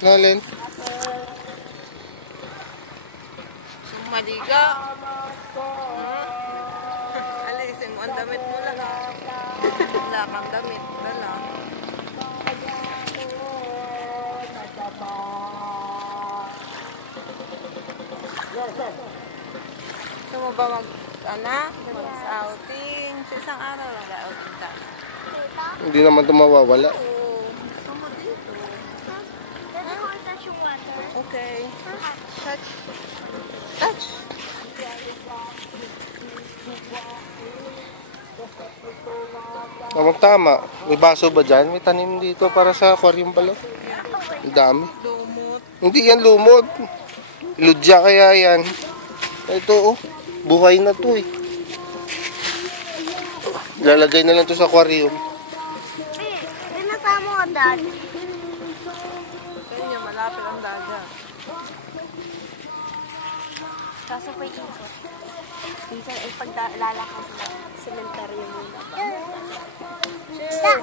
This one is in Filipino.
Nalin? Maliga. Alisin mo ang damit mo lang. Wala kang damit. Wala. Gusto mo ba mag-outing? Sa isang araw lang mag-outing ka. Hindi naman ito mawawala. Gusto mo dito. Okay. Touch. Touch. Tama. May baso ba dyan? May tanim dito para sa aquarium pala. Ang dami. Lumot. Hindi yan lumot. Ludya kaya yan. Ito oh. Buhay na to eh. Lalagay na lang to sa aquarium. Pinasama mo, Dad. Kanya, malapit ang dagat. Kaso pa ikot. Minsan ay paglalakad na cementerio muna. Chill.